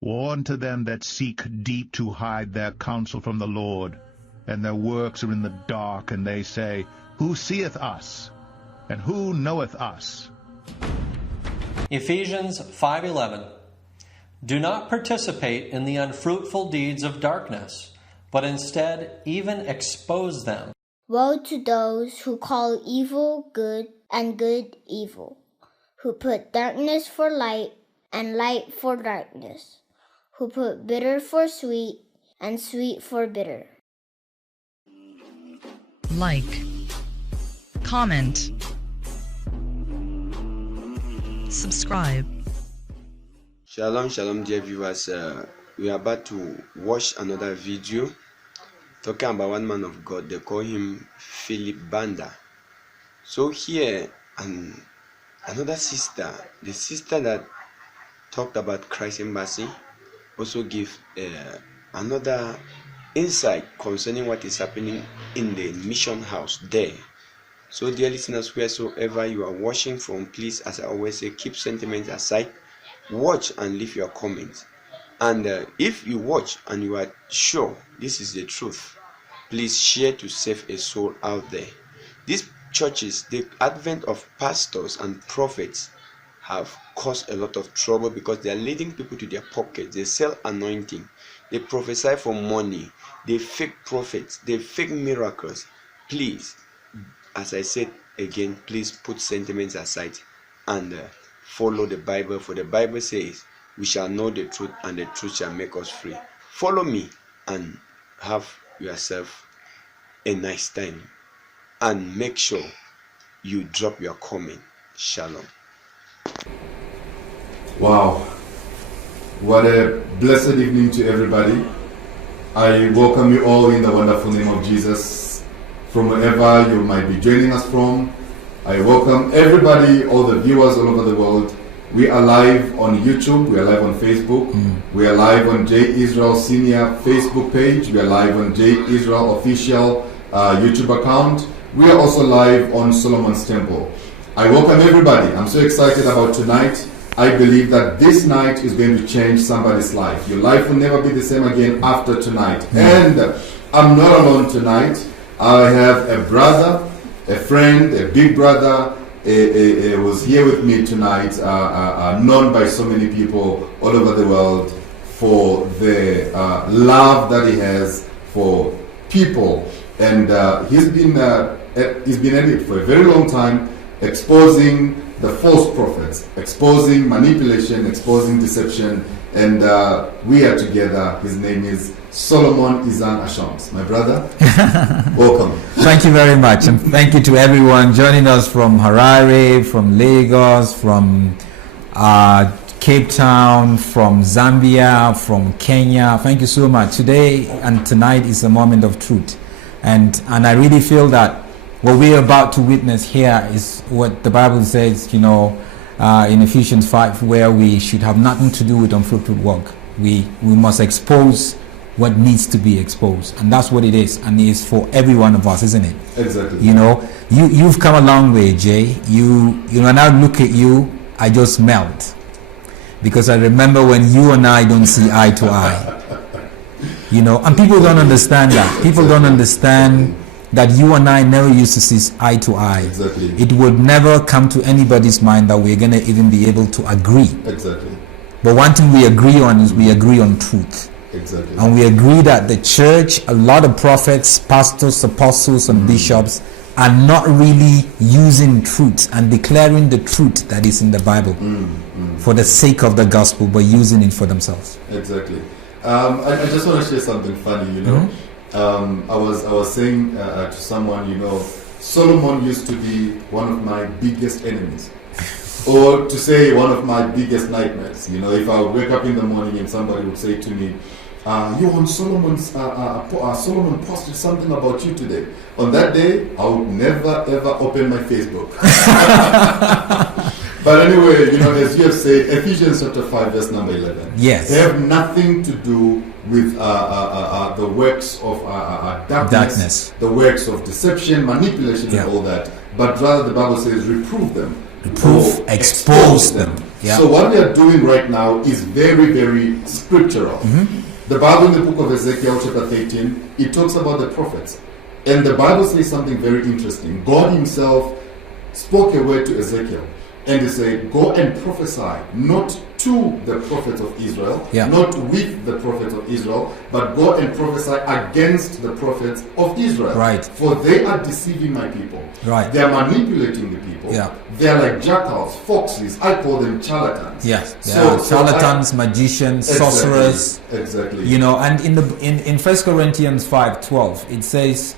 Woe unto them that seek deep to hide their counsel from the Lord, and their works are in the dark, and they say, Who seeth us? And who knoweth us? Ephesians 5:11. Do not participate in the unfruitful deeds of darkness, but instead even expose them. Woe to those who call evil good and good evil, who put darkness for light and light for darkness, who put bitter for sweet and sweet for bitter. Like, comment, subscribe. Shalom, shalom, dear viewers. We are about to watch another video talking about one man of God. They call him Banda. So here, another sister, the sister that talked about Christ Embassy, also give another insight concerning what is happening in the mission house there. So dear listeners, wheresoever you are watching from, please, as I always say, keep sentiments aside, watch and leave your comments. And if you watch and you are sure this is the truth, please share to save a soul out there. These churches, the advent of pastors and prophets have caused a lot of trouble because they are leading people to their pockets. They sell anointing, they prophesy for money, they fake prophets, they fake miracles. Please, as I said again, please put sentiments aside and follow the Bible, for the Bible says we shall know the truth and the truth shall make us free. Follow me and have yourself a nice time, and make sure you drop your comment. Shalom. Wow, what a blessed evening to everybody. I welcome you all in the wonderful name of Jesus, from wherever you might be joining us from. I welcome everybody, all the viewers all over the world. We are live on YouTube, we are live on Facebook, we are live on J Israel Senior Facebook page, we are live on J Israel Official YouTube account. We are also live on Solomon's Temple. I welcome everybody. I'm so excited about tonight. I believe that this night is going to change somebody's life. Your life will never be the same again after tonight. And I'm not alone tonight. I have a brother, a friend, a big brother, was here with me tonight, known by so many people all over the world for the love that he has for people. And he's been at it for a very long time, exposing the false prophets, exposing manipulation, exposing deception, and we are together. His name is Solomon Izan Ashams. My brother, welcome. Thank you very much, and thank you to everyone joining us from Harare, from Lagos, from Cape Town, from Zambia, from Kenya. Thank you so much. Today and tonight is a moment of truth, and I really feel that what we're about to witness here is what the Bible says, you know, in Ephesians 5, where we should have nothing to do with unfruitful work. We must expose what needs to be exposed, and that's what it is, and it's for every one of us, isn't it? Exactly. You know, you've come a long way, Jay. When I look at you, I just melt, because I remember when you and I don't see eye to eye. You know, and people don't understand that. People don't understand that you and I never used to see eye to eye. Exactly. It would never come to anybody's mind that we're going to even be able to agree. Exactly. But one thing we agree on is we agree on truth. Exactly. And we agree that the church, a lot of prophets, pastors, apostles, and bishops are not really using truth and declaring the truth that is in the Bible for the sake of the gospel, but using it for themselves. Exactly. I just want to share something funny, you know. I was saying to someone, you know, Solomon used to be one of my biggest enemies, or to say one of my biggest nightmares. You know, if I would wake up in the morning and somebody would say to me, you on Solomon's Solomon posted something about you today. On that day, I would never ever open my Facebook. But anyway, you know, as you have said, Ephesians chapter 5, verse number 11. Yes. They have nothing to do with the works of darkness, the works of deception, manipulation, and all that. But rather, the Bible says, reprove them. Reprove, expose them. Yeah. So what we are doing right now is very, very scriptural. The Bible in the book of Ezekiel chapter 13, it talks about the prophets. And the Bible says something very interesting. God himself spoke a word to Ezekiel. And he said, go and prophesy, not to the prophets of Israel, not with the prophets of Israel, but go and prophesy against the prophets of Israel. Right. For they are deceiving my people. Right. They are manipulating the people. Yeah. They are like jackals, foxes. I call them charlatans. Yes. So charlatans, magicians, sorcerers. Exactly. You know, and in 1 Corinthians 5:12, it says,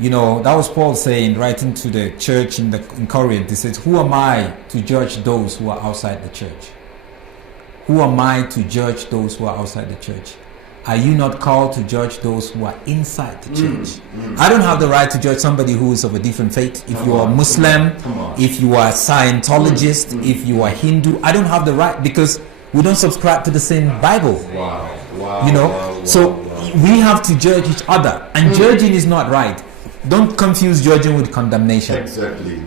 you know, that was Paul saying, writing to the church in Corinth. He says, who am I to judge those who are outside the church? Who am I to judge those who are outside the church? Are you not called to judge those who are inside the church? I don't have the right to judge somebody who is of a different faith. If you are Muslim, if you are Scientologist, if you are Hindu, I don't have the right, because we don't subscribe to the same Bible. Wow. You know, we have to judge each other, and judging is not right. Don't confuse judging with condemnation. Exactly.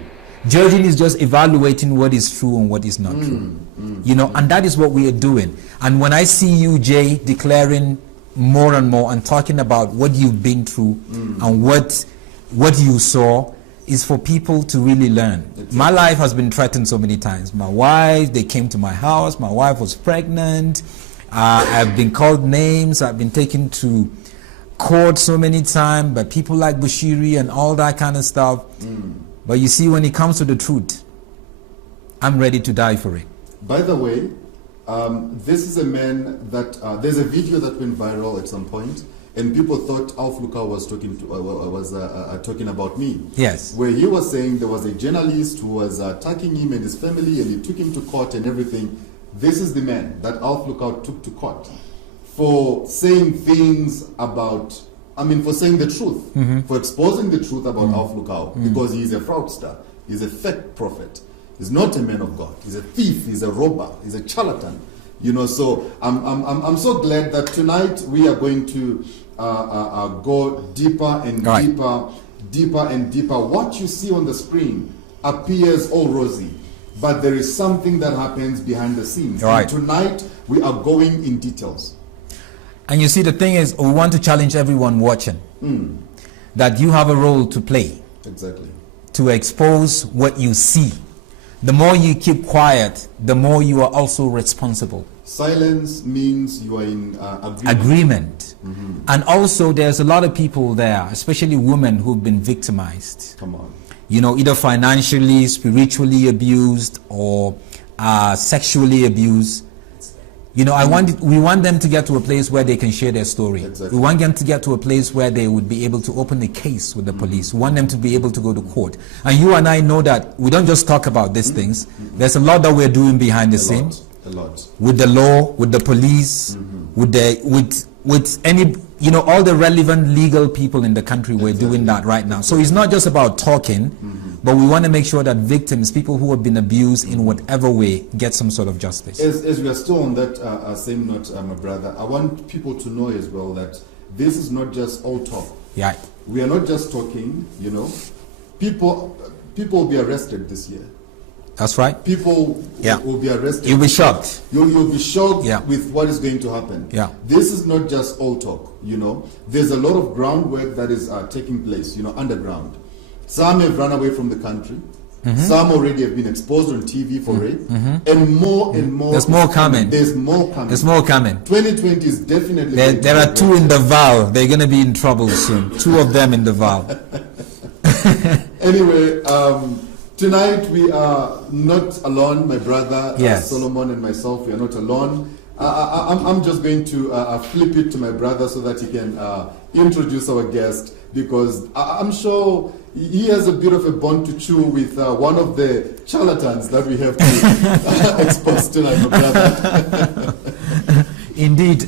Judging is just evaluating what is true and what is not true. You know, and that is what we are doing. And when I see you, Jay, declaring more and more and talking about what you've been through and what you saw, is for people to really learn. Exactly. My life has been threatened so many times. My wife, they came to my house. My wife was pregnant. I've been called names. I've been taken to court so many times by people like Bushiri and all that kind of stuff. But you see, when it comes to the truth, I'm ready to die for it. By the way, this is a man that there's a video that went viral at some point, and people thought Alf Luka was talking about me. Yes. Where he was saying there was a journalist who was attacking him and his family, and he took him to court and everything. This is the man that Alf Luka took to court for saying things about, for saying the truth, for exposing the truth about Alf Luka, because he is a fraudster, he's a fake prophet. He's not a man of God. He's a thief. He's a robber. He's a charlatan. You know, so I'm so glad that tonight we are going to go deeper and deeper and deeper. What you see on the screen appears all rosy, but there is something that happens behind the scenes. Right. And tonight we are going in details. And you see, the thing is, we want to challenge everyone watching that you have a role to play. Exactly. To expose what you see. The more you keep quiet, the more you are also responsible. Silence means you are in agreement. And also, there's a lot of people there, especially women, who've been victimized. Come on. You know, either financially, spiritually abused, or sexually abused. You know, we want them to get to a place where they can share their story. Exactly. We want them to get to a place where they would be able to open a case with the police. We want them to be able to go to court. And you and I know that we don't just talk about these things. There's a lot that we're doing behind the scenes. A lot. With the law, with the police, with any, you know, all the relevant legal people in the country. We're doing that right now. So it's not just about talking, but we want to make sure that victims, people who have been abused in whatever way, get some sort of justice. As we are still on that same note, my brother, I want people to know as well that this is not just all talk. Yeah. We are not just talking, you know. People will be arrested this year. That's right. People will be arrested. You'll be shocked. You'll be shocked with what is going to happen. Yeah. This is not just all talk, you know. There's a lot of groundwork that is taking place, you know, underground. Some have run away from the country. Some already have been exposed on TV for rape. And more and more. There's more coming. There's more coming. There's more coming. 2020 is definitely. There are two in the Val. They're going to be in trouble soon. Two of them in the Val. Anyway, tonight we are not alone, my brother yes. Solomon and myself. We are not alone. I'm just going to flip it to my brother so that he can introduce our guest, because I'm sure he has a bit of a bone to chew with one of the charlatans that we have to expose tonight, my brother. Indeed.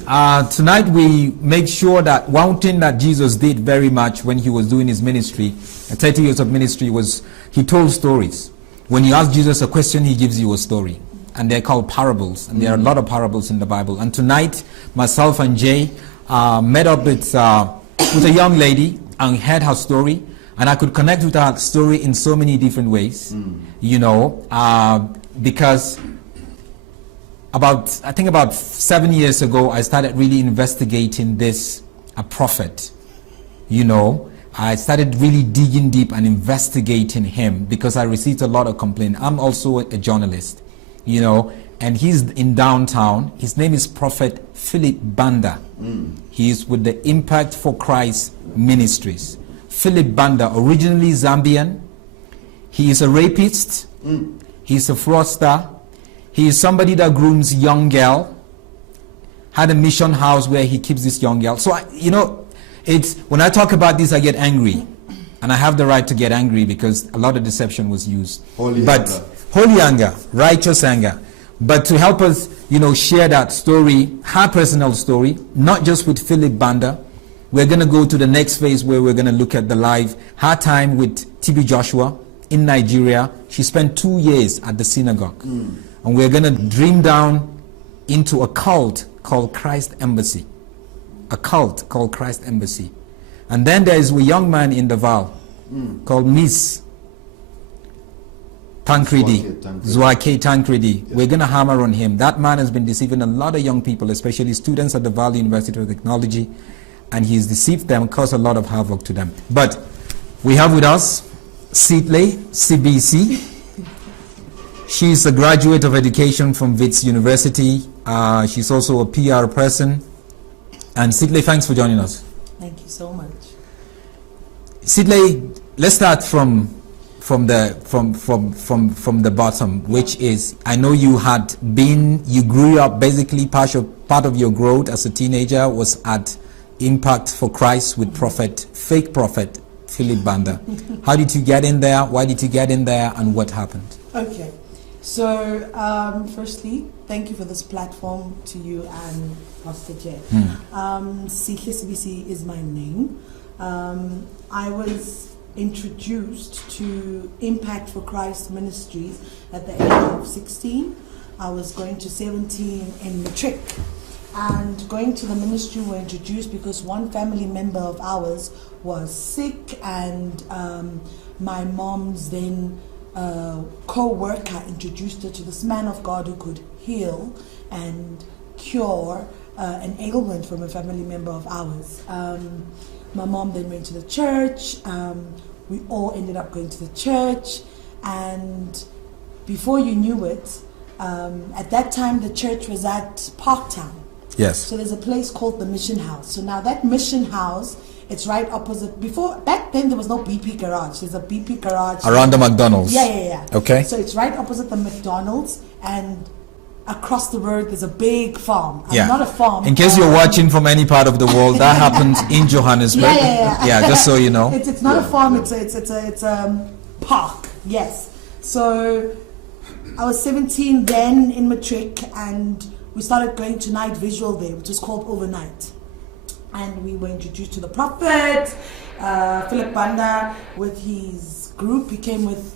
Tonight we make sure that one thing that Jesus did very much when he was doing his ministry, 30 years of ministry, was he told stories. When you ask Jesus a question, he gives you a story. And they're called parables. And there are a lot of parables in the Bible. And tonight, myself and Jay met up with a young lady and heard her story. And I could connect with her story in so many different ways. You know, because I think about 7 years ago, I started really investigating this, a prophet. You know, I started really digging deep and investigating him because I received a lot of complaints. I'm also a journalist, you know, and he's in downtown. His name is Prophet Philip Banda. He is with the Impact for Christ Ministries. Philip Banda, originally Zambian. He is a rapist. He's a fraudster. He is somebody that grooms young girl. Had a mission house where he keeps this young girl. So, you know, it's when I talk about this, I get angry. And I have the right to get angry because a lot of deception was used. Holy anger, righteous anger. But to help us, you know, share that story, her personal story, not just with Philip Banda, we're going to go to the next phase where we're going to look at the life, her time with TB Joshua in Nigeria. She spent 2 years at the synagogue. And we're going to dream down into a cult called Christ Embassy. A cult called Christ Embassy. And then there is a young man in the Val called Miss Tankredi, Zwake Tankredi. We're going to hammer on him. That man has been deceiving a lot of young people, especially students at the Val University of Technology, and he's deceived them, caused a lot of havoc to them. But we have with us Sitley, CBC. She's a graduate of education from Wits University. She's also a PR person. And Sitley, thanks for joining us. Thank you so much. Sitley, let's start from the bottom, which is, I know you grew up, basically part of your growth as a teenager was at Impact for Christ with fake prophet Philip Banda. How did you get in there? Why did you get in there? And what happened? Okay, so firstly, thank you for this platform to you and Pastor Jay. Sitley CBC is my name. I was introduced to Impact for Christ Ministries at the age of 16. I was going to 17 in matric. And going to the ministry, we were introduced because one family member of ours was sick, and my mom's then co-worker introduced her to this man of God who could heal and cure an ailment from a family member of ours. My mom then went to the church. We all ended up going to the church, and before you knew it, at that time the church was at Parktown. Yes. So there's a place called the Mission House. So now that Mission House, it's right opposite. Back then there was no BP garage. There's a BP garage around the McDonald's. Yeah. Okay. So it's right opposite the McDonald's, and across the road there's a big farm. Not a farm. In case you're watching from any part of the world, that happens in Johannesburg. Yeah, just so you know. It's not a farm. It's a park. Yes. So I was 17 then in matric, and we started going to night visual there, which is called Overnight. And we were introduced to the prophet, Philip Banda, with his group. He came with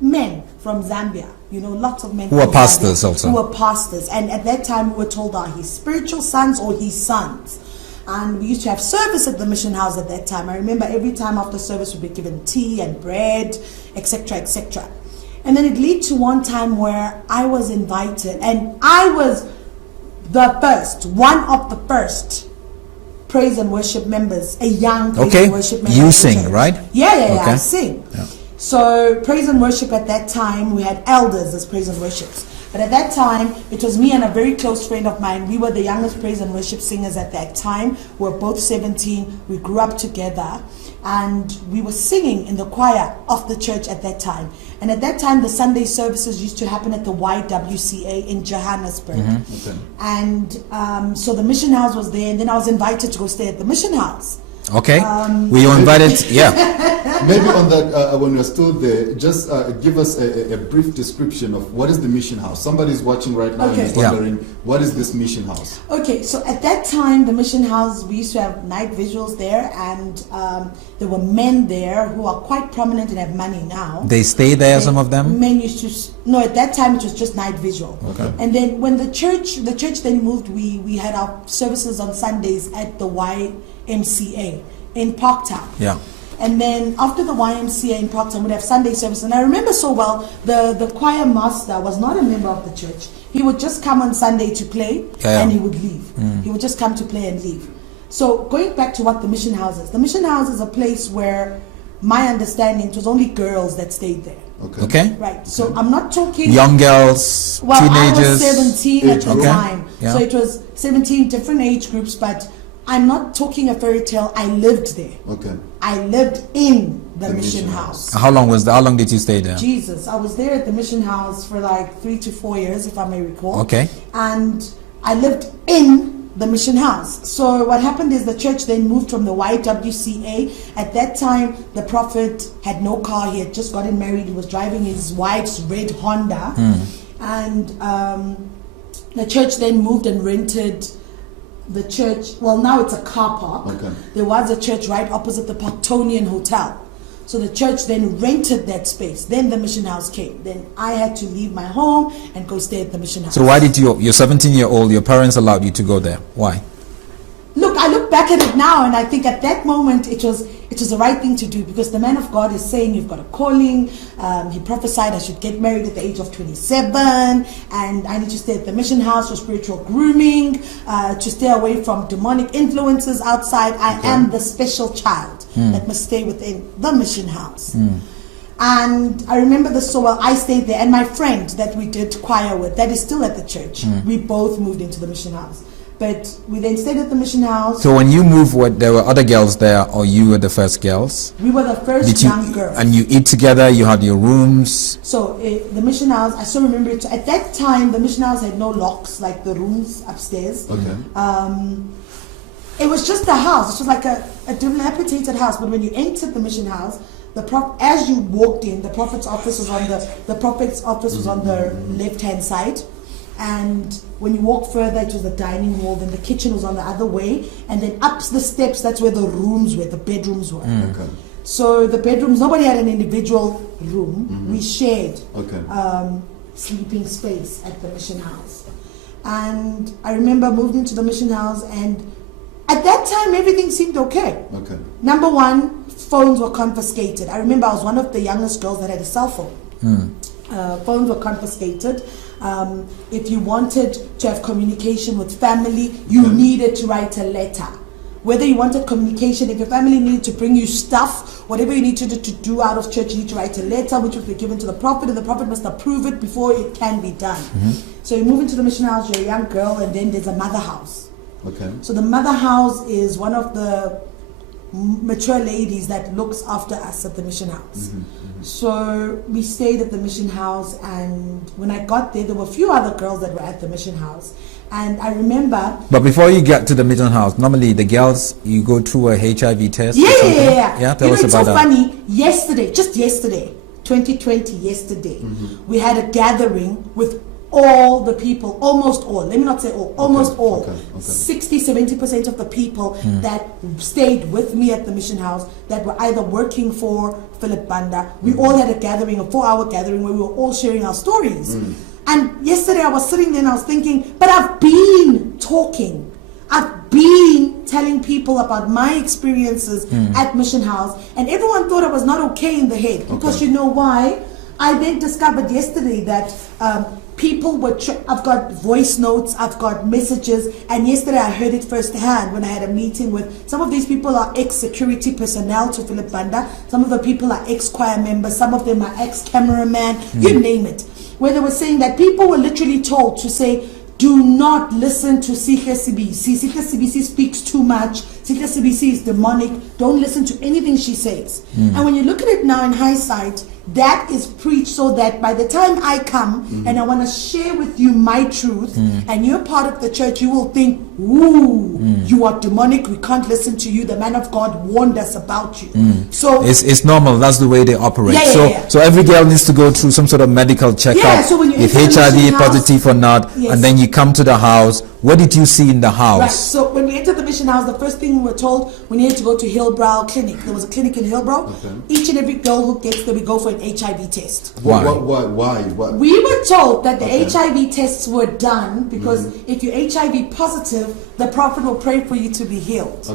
men from Zambia, you know, lots of men who are pastors also. Who were pastors. And at that time we were told are his spiritual sons or his sons. And we used to have service at the mission house at that time. I remember every time after service we'd be given tea and bread, etc., etc. And then it led to one time where I was invited, and I was one of the first praise and worship members, a young praise and worship member. You sing, right? Yeah, I sing. Yeah. So praise and worship at that time, we had elders as praise and worships. But at that time, it was me and a very close friend of mine. We were the youngest praise and worship singers at that time. We were both 17. We grew up together. And we were singing in the choir of the church at that time. And at that time, the Sunday services used to happen at the YWCA in Johannesburg. Okay. And so the mission house was there. And then I was invited to go stay at the mission house. Okay. We were invited, Maybe on that, when we're still there, just give us a brief description of what is the mission house. Somebody's watching right now and is wondering, what is this mission house? Okay, so at that time, the mission house, we used to have night visuals there, and there were men there who are quite prominent and have money now. They stay there, some of them? Men used to, no, at that time it was just night visual. Okay. And then when the church then moved, we had our services on Sundays at the YMCA in Parktown. Yeah. And then after the YMCA in Proctor would have Sunday service. And I remember so well, the choir master was not a member of the church. He would just come on Sunday to play and he would leave. He would just come to play and leave. So going back to what the mission house is. The mission house is a place where my understanding, it was only girls that stayed there. Okay. Right. So I'm not talking young girls, well, teenagers. I was 17 at the time. Yeah. So it was 17 different age groups, but I'm not talking a fairy tale. I lived there. Okay. I lived in the mission house. How long did you stay there? Jesus, I was there at the mission house for like 3 to 4 years, if I may recall. Okay. And I lived in the mission house. So what happened is the church then moved from the YWCA. At that time, the prophet had no car. He had just gotten married. He was driving his wife's red Honda. And the church then moved and rented the church. Well, now it's a car park. Okay. There was a church right opposite the Parktonian Hotel. So the church then rented that space. Then the mission house came. Then I had to leave my home and go stay at the mission house. So why did you're 17-year-old, your parents allowed you to go there? Why? Look, I look back at it now and I think at that moment it was the right thing to do, because the man of God is saying you've got a calling. He prophesied I should get married at the age of 27 and I need to stay at the mission house for spiritual grooming, to stay away from demonic influences outside. I am the special child that must stay within the mission house. And I remember this so well. I stayed there, and my friend that we did choir with, that is still at the church. We both moved into the mission house. But we then stayed at the mission house. So when you moved, there were other girls there, or you were the first girls? We were the first young girls. And you eat together, you had your rooms? So the mission house, I still remember it. At that time, the mission house had no locks like the rooms upstairs. Okay. It was just a house. It was like a dilapidated house. But when you entered the mission house, as you walked in, the prophet's office was on the left-hand side. And when you walk further, it was the dining hall, then the kitchen was on the other way, and then up the steps, that's where the rooms were, the bedrooms were. Okay. So the bedrooms, nobody had an individual room. We shared sleeping space at the mission house. And I remember moved into the mission house, and at that time, everything seemed okay. Okay. Number one, phones were confiscated. I remember I was one of the youngest girls that had a cell phone. Phones were confiscated. If you wanted to have communication with family, you needed to write a letter. Whether you wanted communication, if your family needed to bring you stuff, whatever you needed to do out of church, you need to write a letter, which would be given to the prophet, and the prophet must approve it before it can be done. So you move into the mission house, you're a young girl, and then there's a mother house. Okay. So the mother house is one of the mature ladies that looks after us at the mission house. So we stayed at the mission house, and when I got there were a few other girls that were at the mission house. And I remember... But before you get to the mission house, normally the girls, you go through a HIV test? Yeah, tell us about that. It's so funny. Just yesterday, 2020, yesterday, we had a gathering with all the people, almost all, let me not say all, almost all, 60-70% of the people that stayed with me at the mission house that were either working for Philip Banda. We all had a gathering, a 4-hour gathering where we were all sharing our stories. And yesterday I was sitting there and I was thinking, but I've been talking. I've been telling people about my experiences at Mission House, and everyone thought I was not okay in the head. Because you know why? I then discovered yesterday that people were, I've got voice notes, I've got messages, and yesterday I heard it firsthand when I had a meeting with, some of these people are ex-security personnel to Philip Banda, some of the people are ex-choir members, some of them are ex-cameraman, you name it. Where they were saying that people were literally told to say, do not listen to Sihle CBC. Sihle CBC speaks too much. Sihle CBC is demonic. Don't listen to anything she says. And when you look at it now in hindsight, that is preached so that by the time I come and I want to share with you my truth and you're part of the church, you will think, ooh, you are demonic. We can't listen to you. The man of God warned us about you. So it's normal. That's the way they operate. Yeah. So every girl needs to go through some sort of medical checkup. So when you if enter the HIV mission positive or not, and then you come to the house. What did you see in the house? Right. So when we entered the mission house, the first thing we were told, we needed to go to Hillbrow Clinic. There was a clinic in Hillbrow. Each and every girl who gets there, we go for an HIV test. Why? Why? We were told that the HIV tests were done because if you're HIV positive, the prophet will pray for you to be healed.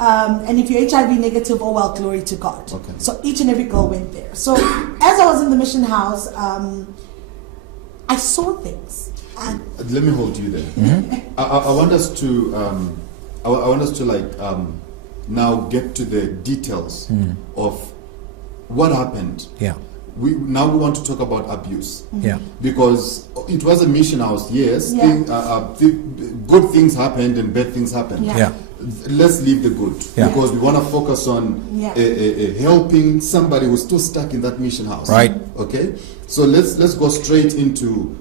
And if you're HIV negative, oh well, glory to God. Okay. So each and every girl went there. So as I was in the mission house, I saw things. And let me hold you there. I want us to I want us to now get to the details of what happened. Yeah. We want to talk about abuse. Yeah. Because it was a mission house, yes. Yeah. Good things happened and bad things happened. Yeah. Yeah. Let's leave the good, Yeah. because we want to focus on helping somebody who's still stuck in that mission house. Right. Okay. So let's go straight into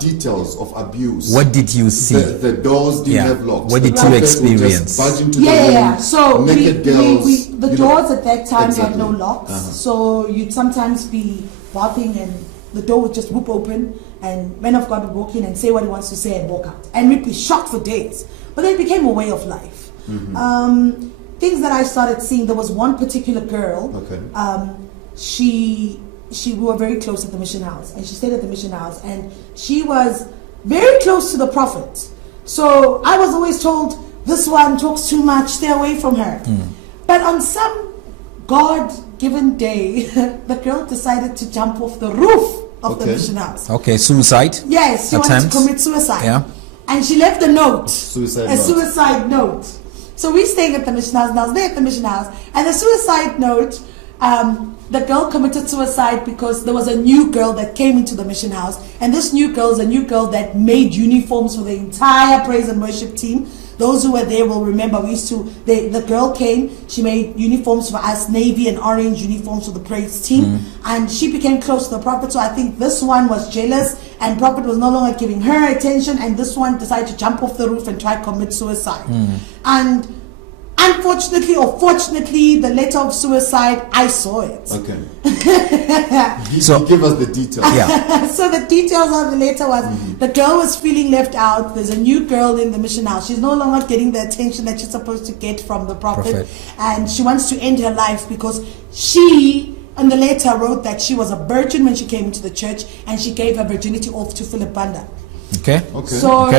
details of abuse. What did you see? The doors didn't have locks. What did The you prophets would just experience? barge into the room, So naked girls. the doors at that time Exactly. had no locks. Uh-huh. So you'd sometimes be bathing and the door would just whoop open, and men of God would walk in and say what he wants to say and walk out. And we'd be shocked for days. But then it became a way of life. Things that I started seeing, there was one particular girl. Okay. We were very close at the mission house, and she stayed at the mission house, and she was very close to the prophet. So I was always told, this one talks too much, stay away from her. But on some God-given day, the girl decided to jump off the roof of the mission house. Okay, suicide. Yes, she wanted to commit suicide. Yeah. And she left a note. Suicide note. So we're staying at the mission house, and I was there at the mission house, and the suicide note, the girl committed suicide because there was a new girl that came into the mission house, and this new girl is a new girl that made uniforms for the entire praise and worship team. Those who were there will remember the girl came, she made uniforms for us, navy and orange uniforms for the praise team, and she became close to the prophet. So I think this one was jealous, and prophet was no longer giving her attention, and this one decided to jump off the roof and try to commit suicide. And unfortunately or fortunately, the letter of suicide, I saw it. Okay. Give us the details. Yeah. So the details of the letter was the girl was feeling left out. There's a new girl in the mission house. She's no longer getting the attention that she's supposed to get from the prophet. And she wants to end her life because she, in the letter, wrote that she was a virgin when she came into the church, and she gave her virginity off to Banda. Okay. So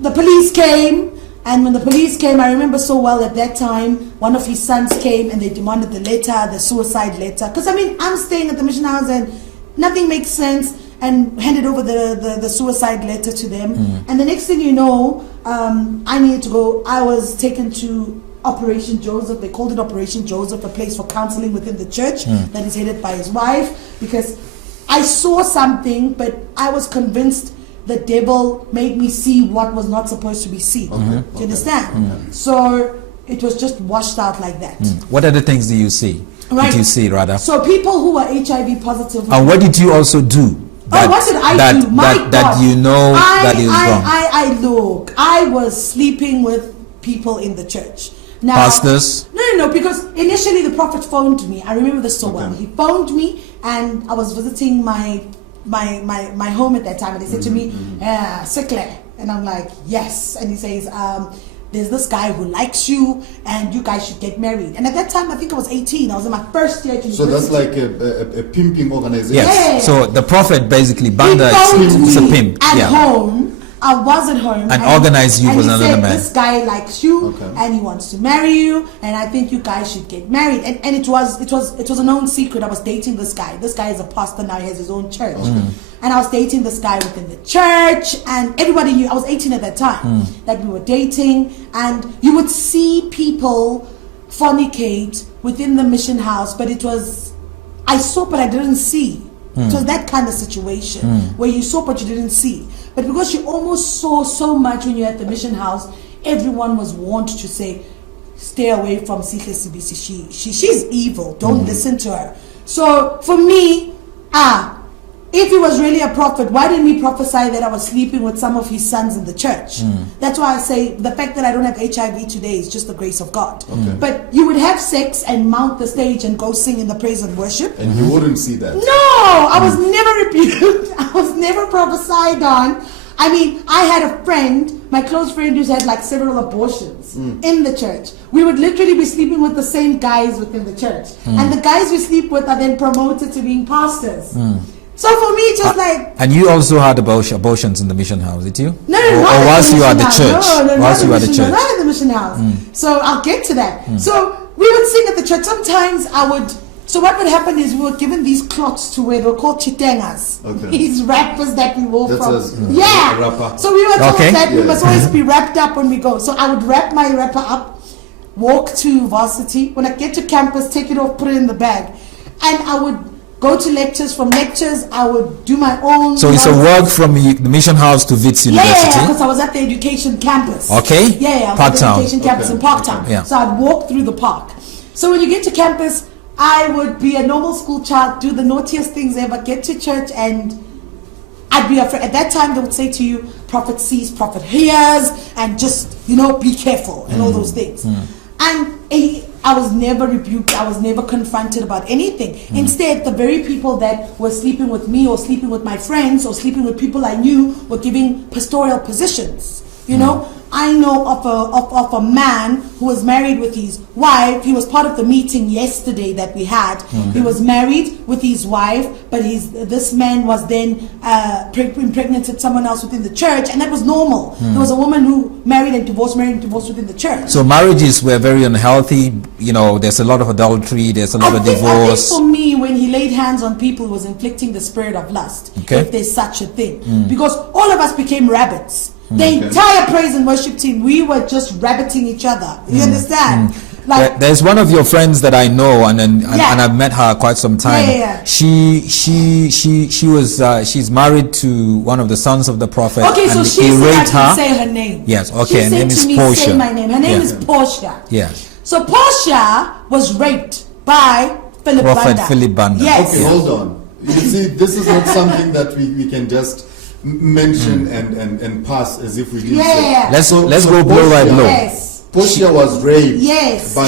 the police came. And when the police came, I remember so well at that time, one of his sons came and they demanded the letter, the suicide letter. Because I'm staying at the mission house and nothing makes sense, and handed over the suicide letter to them. And the next thing you know, I needed to go. I was taken to Operation Joseph. They called it Operation Joseph, a place for counseling within the church that is headed by his wife, because I saw something, but I was convinced the devil made me see what was not supposed to be seen. Do you understand? So it was just washed out like that. What other things do you see? Right. Did you see, rather? So people who were HIV positive. And what did you also do? What did I do? My God. That you know that is wrong. Look, I was sleeping with people in the church. Now, pastors? No, because initially the prophet phoned me. I remember this so well. He phoned me, and I was visiting my home at that time, and he said to me, Sikle, and I'm like, yes. And he says, there's this guy who likes you, and you guys should get married. And at that time, I think I was 18. I was in my first year at university. So that's like a pimping organization. Yes. So the prophet basically, Banda is a pimp. At home. I was at home and organized you with another man. This guy likes you and he wants to marry you, and I think you guys should get married. And it was a known secret. I was dating this guy. This guy is a pastor now. He has his own church. And I was dating this guy within the church, and everybody knew. I was 18 at that time that we were dating, and you would see people fornicate within the mission house, but I saw but I didn't see. It was that kind of situation where you saw but you didn't see. But because you almost saw so much when you're at the mission house, everyone was warned to say, stay away from Sihle Sibisi. She's evil. Don't listen to her. So for me, if he was really a prophet, why didn't he prophesy that I was sleeping with some of his sons in the church? That's why I say the fact that I don't have HIV today is just the grace of God. But you would have sex and mount the stage and go sing in the praise and worship. And you wouldn't see that. No, I was never rebuked. I was never prophesied on. I mean, I had a friend, my close friend, who's had like several abortions in the church. We would literally be sleeping with the same guys within the church. And the guys we sleep with are then promoted to being pastors. So for me, it's just like... And you also had abortions in the mission house, did you? No, or whilst you were at the church? No, whilst you were at the church? Not at the mission house. So I'll get to that. So we would sing at the church. Sometimes I would... So what would happen is we were given these cloths to wear. They were called chitengas. Okay. These wrappers that we wore That's from... a wrapper. So we were told that we Yeah. must always be wrapped up when we go. So I would wrap my wrapper up, walk to varsity. When I get to campus, take it off, put it in the bag. And I would go to lectures. From lectures, I would do my own... So it's a walk from the mission house to Wits University? Yeah, because I was at the education campus. Okay. Yeah, I was at the education campus in Parktown. Yeah. So I'd walk through the park. So when you get to campus, I would be a normal school child, do the naughtiest things ever, get to church, and I'd be afraid. At that time, they would say to you, prophet sees, prophet hears, and just, be careful, and all those things. And I was never rebuked. I was never confronted about anything. Instead, the very people that were sleeping with me or sleeping with my friends or sleeping with people I knew were giving pastoral positions. I know of a man who was married with his wife. He was part of the meeting yesterday that we had. He was married with his wife, but this man was then impregnated someone else within the church, and that was normal. There was a woman who married and divorced within the church. So marriages were very unhealthy. There's a lot of adultery. There's a lot of divorce. I think for me, when he laid hands on people, was inflicting the spirit of lust, if there's such a thing. Because all of us became rabbits. The entire praise and worship team, we were just rabbiting each other. You understand? Like, there's one of your friends that I know, and I've met her quite some time. She's married to one of the sons of the prophet. Okay, so and she he said raped I can her. say her name. Yes, okay, her she name said is to me, Portia. Say my name. Her name is Portia. Yes. So Portia was raped by Prophet Philip Banda. Yes. Okay, hold on. You see, this is not something that we can just mention and pass as if we didn't say. Let's go blow by blow. Yes. Portia was raped by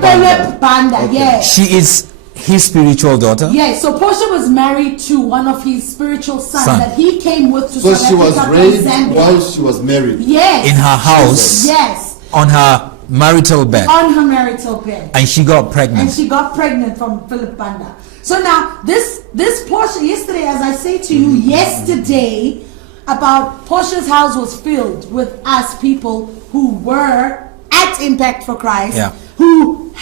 Philip Banda. Yes. She is his spiritual daughter. Yes. So Portia was married to one of his spiritual sons that he came with to So South she was Africa raped from Zambia. while she was married. Yes. In her house. Yes. On her marital bed. On her marital bed. And she got pregnant. And she got pregnant from Philip Banda. So now this Portia, yesterday, as I say to you, yesterday, about Portia's house was filled with us people who were at Impact for Christ, who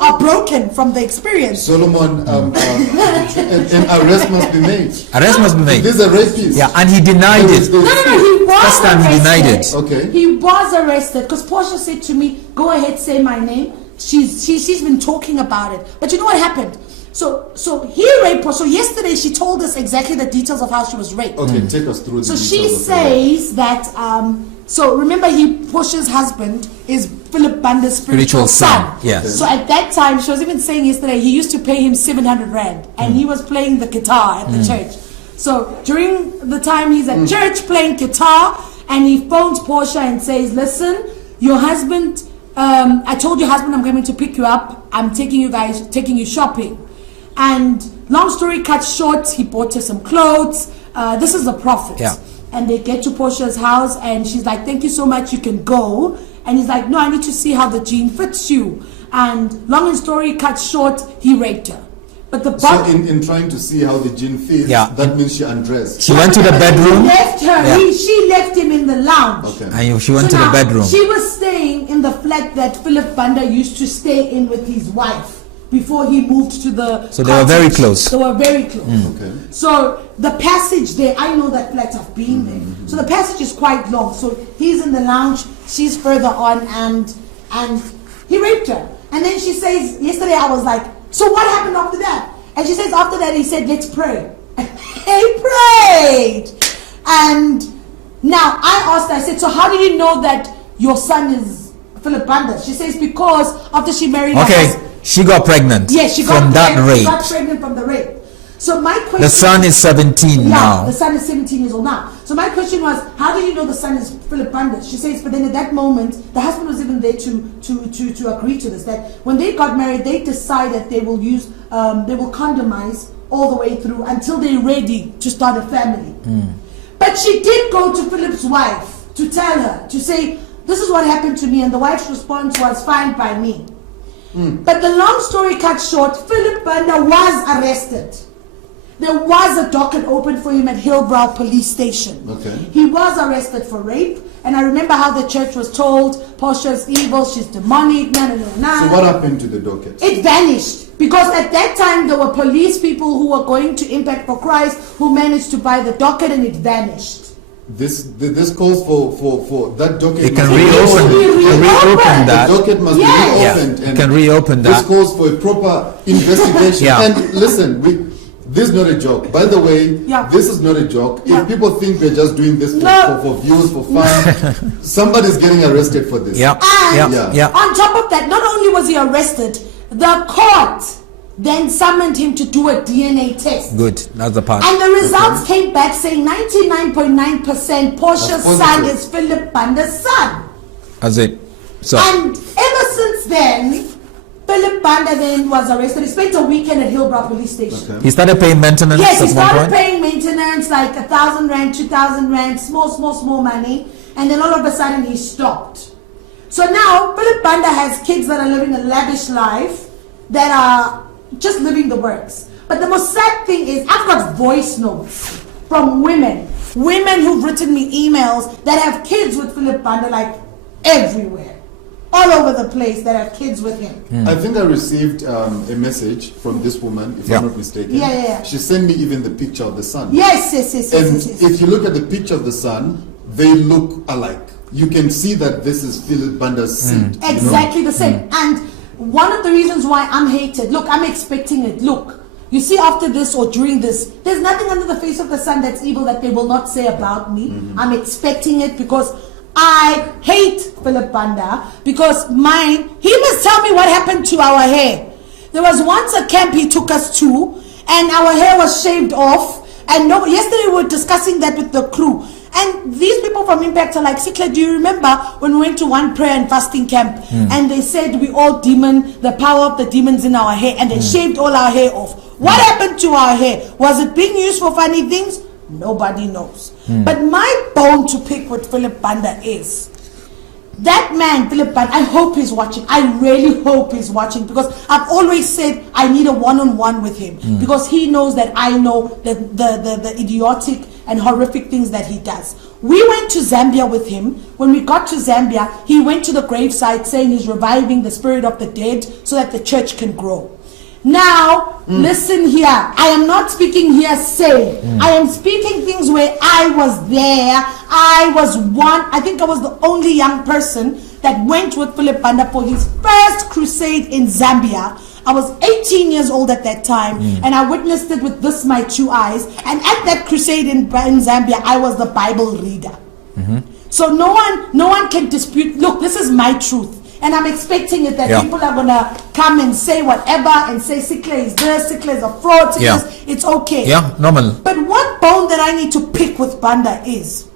are broken from the experience. Solomon, an arrest must be made. Arrest must be made. This is a rapist. Yeah, and he denied it. No, he was First time arrested. he denied it. Okay. He was arrested because Portia said to me, "Go ahead, say my name." She's been talking about it, but you know what happened? So he raped her. So yesterday she told us exactly the details of how she was raped. Okay, take us through the details. So she says that, so remember Portia's husband is Philip Banda's spiritual son. Yes. So at that time, she was even saying yesterday, he used to pay him 700 rand and he was playing the guitar at the church. So during the time he's at church playing guitar, and he phones Portia and says, "Listen, your husband, I told your husband I'm going to pick you up. I'm taking you shopping." And long story cut short, he bought her some clothes. This is a prophet. Yeah. And they get to Portia's house and she's like, "Thank you so much, you can go." And he's like, "No, I need to see how the jean fits you." And long story cut short, he raped her. But so in trying to see how the jean fits, that means she undressed. She went to the bedroom. He left her. She left him in the lounge. Okay. And she went to the bedroom. She was staying in the flat that Philip Banda used to stay in with his wife before he moved to the So they were very close. They were very close. Okay. So the passage there, I know that flat, I've been there. So the passage is quite long. So he's in the lounge, she's further on, and he raped her. And then she says, yesterday I was like, "So what happened after that?" And she says, after that he said, "Let's pray." He prayed. And now I asked her, I said, "So how did you know that your son is Philip Banda?" She says, "Because after she married her husband." She got pregnant. Yes, she got from that rape. She got pregnant from the rape. So my question. The son is 17 now. The son is 17 years old now. So my question was, how do you know the son is Philip Banda? She says, but then at that moment, the husband was even there to agree to this. That when they got married, they decided they will use, they will condomize all the way through until they're ready to start a family. But she did go to Philip's wife to tell her, to say, "This is what happened to me," and the wife's response was, "Fine by me." But the long story cut short, Philip Banda was arrested. there was a docket open for him at Hillbrow Police Station. Okay. He was arrested for rape, and I remember how the church was told, Portia's evil, she's demonic, So what happened to the docket? It vanished, because at that time there were police people who were going to Impact for Christ who managed to buy the docket, and it vanished. This calls for that docket. It can reopen that. The docket must be reopened. Yeah, it can reopen that. This calls for a proper investigation. Yeah. And listen, this is not a joke. By the way, this is not a joke. Yeah. If people think we're just doing this for views, for fun, somebody's getting arrested for this. Yeah. And Yeah. on top of that, not only was he arrested, the court then summoned him to do a DNA test. Good. That's the part. And the results came back saying 99.9% Portia's son is Philip Banda's son. That's it. So. And ever since then, Philip Banda then was arrested. He spent a weekend at Hillbrow Police Station. Okay. He started paying maintenance Yes, he at one started point? paying maintenance like 1,000 rand, 2,000 rand, small money. And then all of a sudden he stopped. So now Philip Banda has kids that are living a lavish life, that are just living the works. But the most sad thing is I've got voice notes from women who've written me emails that have kids with Philip Banda, like everywhere, all over the place, that have kids with him. I think I received a message from this woman, if I'm not mistaken. Yeah. She sent me even the picture of the son. Yes. And if you look at the picture of the son, they look alike. You can see that this is Philip Banda's seed. Exactly the same. And one of the reasons why I'm hated, look, I'm expecting it. Look, you see, after this or during this, there's nothing under the face of the sun that's evil that they will not say about me. I'm expecting it because I hate Philip Banda, because he must tell me what happened to our hair. There was once a camp he took us to, and our hair was shaved off. And yesterday we were discussing that with the crew. And these people from Impact are like, Sikla, do you remember when we went to one prayer and fasting camp and they said we all the power of the demons in our hair, and they shaved all our hair off. What happened to our hair? Was it being used for funny things? Nobody knows. But my bone to pick with Philip Banda is that man, Philip Banda. I hope he's watching. I really hope he's watching, because I've always said I need a one-on-one with him, because he knows that I know the idiotic and horrific things that he does. We went to Zambia with him. When we got to Zambia, he went to the gravesite saying he's reviving the spirit of the dead so that the church can grow. Now, listen here. I am not speaking hearsay. I am speaking things where I was there. I think I was the only young person that went with Philip Banda for his first crusade in Zambia. I was 18 years old at that time, and I witnessed it with my two eyes. And at that crusade in Zambia, I was the Bible reader. So no one can dispute. Look, this is my truth. And I'm expecting it that people are going to come and say whatever and say Sikla is this, Sikla is a fraud, it's okay. Yeah, normal. But one bone that I need to pick with Banda is,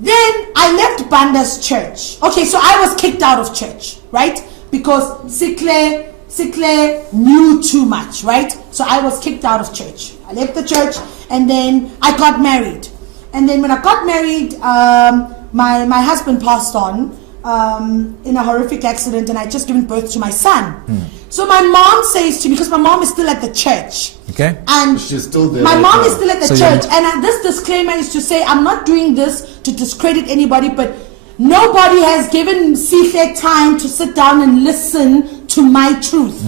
then I left Banda's church. Okay, so I was kicked out of church, right? Because Sikla knew too much, right? So I was kicked out of church. I left the church, and then I got married. And then when I got married, my husband passed on in a horrific accident, and I just given birth to my son. So my mom says to me, because my mom is still at the church. Okay. And she's still there. My mom is still at the church. And this disclaimer is to say, I'm not doing this to discredit anybody, but nobody has given Sikhe time to sit down and listen to my truth.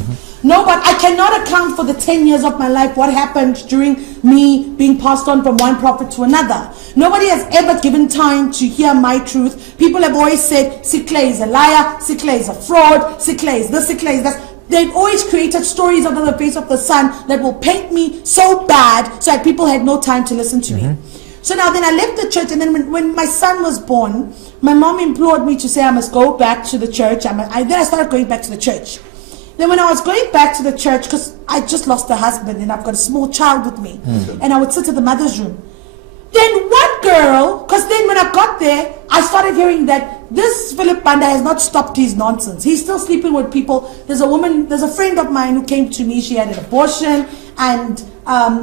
Nobody. I cannot account for the 10 years of my life, what happened during me being passed on from one prophet to another. Nobody has ever given time to hear my truth. People have always said, Sikla is a liar, Sikla is a fraud, Sikla is this, Sikla is that. They've always created stories under the face of the sun that will paint me so bad so that people had no time to listen to me. So now then I left the church, and then when my son was born, my mom implored me to say I must go back to the church. Then I started going back to the church. Then when I was going back to the church, because I just lost a husband and I've got a small child with me, and I would sit at the mother's room. Then one girl, because then when I got there, I started hearing that this Philip Banda has not stopped his nonsense. He's still sleeping with people. There's a friend of mine who came to me. She had an abortion, and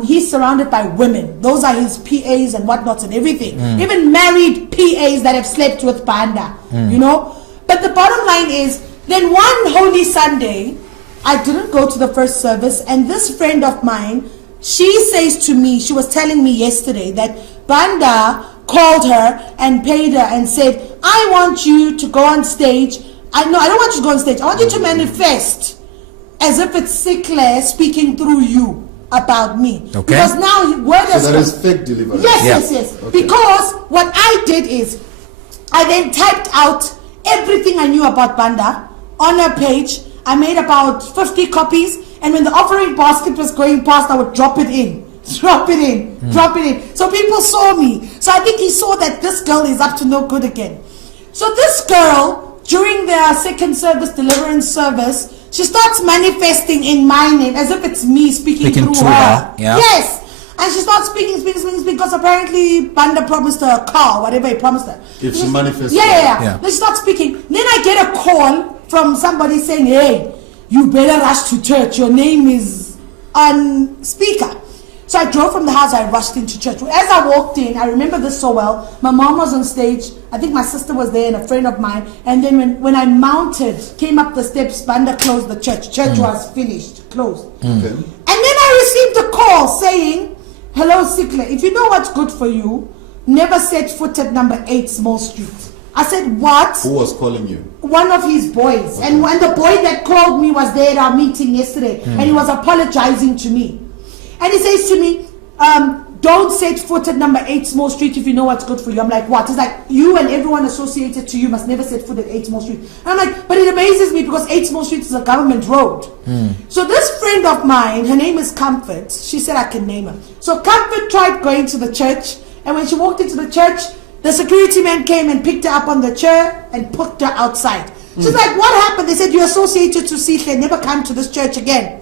he's surrounded by women. Those are his PAs and whatnots and everything. Even married PAs that have slept with Banda, you know. But the bottom line is, then one Holy Sunday, I didn't go to the first service, and this friend of mine she says to me, she was telling me yesterday that Banda called her and paid her and said, I want you to go on stage. I don't want you to go on stage. I want you to manifest as if it's Sikle speaking through you about me. Okay. Because now word has So that come. is fake deliverance. Yes. Okay. Because what I did is, I then typed out everything I knew about Banda on her page. I made about 50 copies, and when the offering basket was going past, I would drop it in. So people saw me. So I think he saw that this girl is up to no good again. So this girl, during their second service, deliverance service, she starts manifesting in my name as if it's me speaking through her. Yeah. Yes. And she starts speaking because apparently Banda promised her a car, whatever he promised her. If she manifests. Yeah. Then she starts speaking. Then I get a call from somebody saying, hey, you better rush to church. Your name is on speaker. So I drove from the house, I rushed into church. As I walked in, I remember this so well. My mom was on stage. I think my sister was there and a friend of mine. And then when I came up the steps, Banda closed the church. Church was finished, closed. Okay. And then I received a call saying, hello, Sikle, if you know what's good for you, never set foot at number 8 Small Street. I said, what? Who was calling you? One of his boys. Okay. And the boy that called me was there at our meeting yesterday. And he was apologizing to me. And he says to me, don't set foot at number 8 Small Street if you know what's good for you. I'm like, what? He's like, you and everyone associated to you must never set foot at 8 Small Street. And I'm like, but it amazes me because 8 Small Street is a government road. So this friend of mine, her name is Comfort. She said I can name her. So Comfort tried going to the church. And when she walked into the church, the security man came and picked her up on the chair and put her outside. She's like, what happened? They said, you're associated to Sikle, never come to this church again.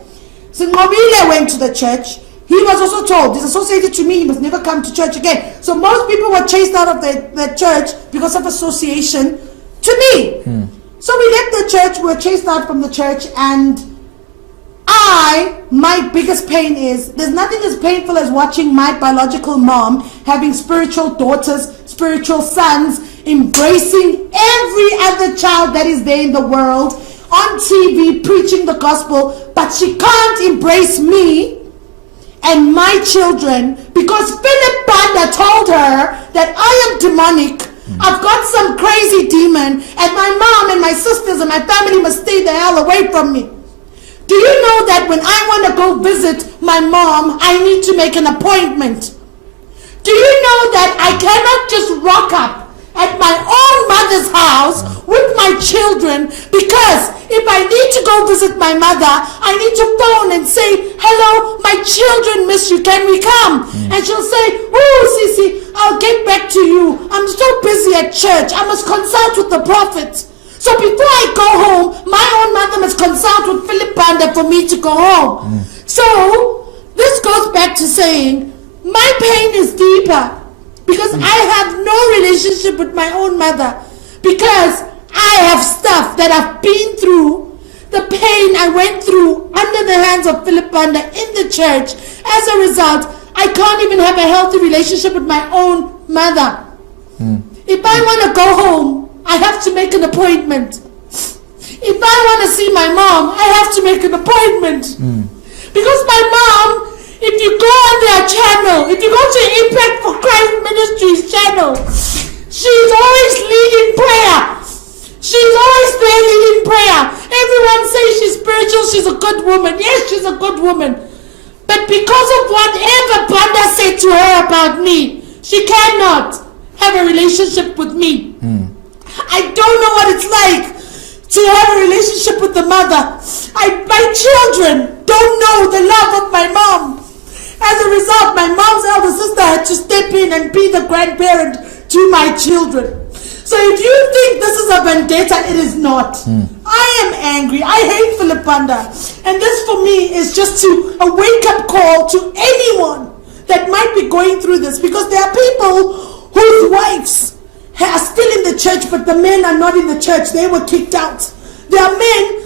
So Ngomile went to the church. He was also told, he's associated to me, he must never come to church again. So most people were chased out of the church because of association to me. So we left the church, we were chased out from the church, and my biggest pain is, there's nothing as painful as watching my biological mom having spiritual daughters, spiritual sons, embracing every other child that is there in the world, on TV, preaching the gospel, but she can't embrace me and my children because Philip Banda told her that I am demonic. I've got some crazy demon, and my mom and my sisters and my family must stay the hell away from me. Do you know that when I want to go visit my mom, I need to make an appointment? Do you know that I cannot just rock up at my own mother's house with my children, because if I need to go visit my mother, I need to phone and say, hello, my children miss you, can we come? And she'll say, oh, Sisi, I'll get back to you. I'm so busy at church. I must consult with the prophet. So before I go home, my own mother must consult with Philip Banda for me to go home. So this goes back to saying, my pain is deeper. Because I have no relationship with my own mother. Because I have stuff that I've been through. The pain I went through under the hands of Philip Banda in the church. As a result, I can't even have a healthy relationship with my own mother. If I want to go home, I have to make an appointment. If I want to see my mom, I have to make an appointment. Because my mom, if you go on their channel, if you go to Impact for Christ Ministries channel, she's always leading prayer. She's always there leading prayer. Everyone says she's spiritual, she's a good woman. Yes, she's a good woman. But because of whatever Banda said to her about me, she cannot have a relationship with me. I don't know what it's like to have a relationship with the mother. My children don't know the love of my mom. As a result, my mom's elder sister had to step in and be the grandparent to my children. So if you think this is a vendetta, it is not. I am angry. I hate Philip Banda. And this for me is just a wake-up call to anyone that might be going through this. Because there are people whose wives are still in the church, but the men are not in the church. They were kicked out. There are men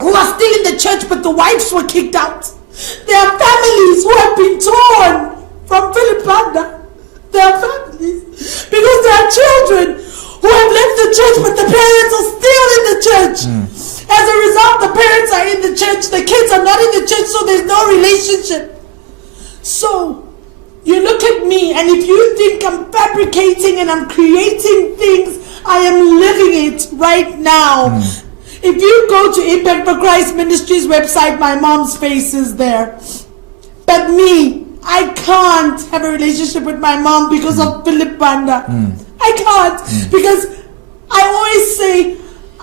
who are still in the church, but the wives were kicked out. There are families who have been torn from Philip Banda. There are families because there are children who have left the church, but the parents are still in the church. As a result, the parents are in the church, the kids are not in the church, so there's no relationship. So, you look at me, and if you think I'm fabricating and I'm creating things, I am living it right now. If you go to Impact for Christ Ministries website, my mom's face is there. But me, I can't have a relationship with my mom because of Philip Banda. I can't, because I always say,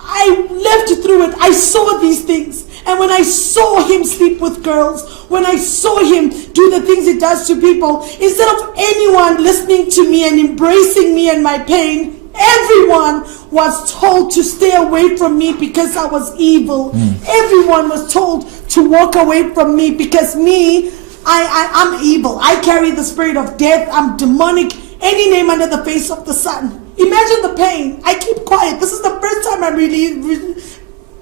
I lived through it. I saw these things. And when I saw him sleep with girls, when I saw him do the things he does to people, instead of anyone listening to me and embracing me and my pain, everyone was told to stay away from me because I was evil. Everyone was told to walk away from me because I'm evil. I carry the spirit of death. I'm demonic. Any name under the face of the sun. Imagine the pain. I keep quiet. This is the first time I'm really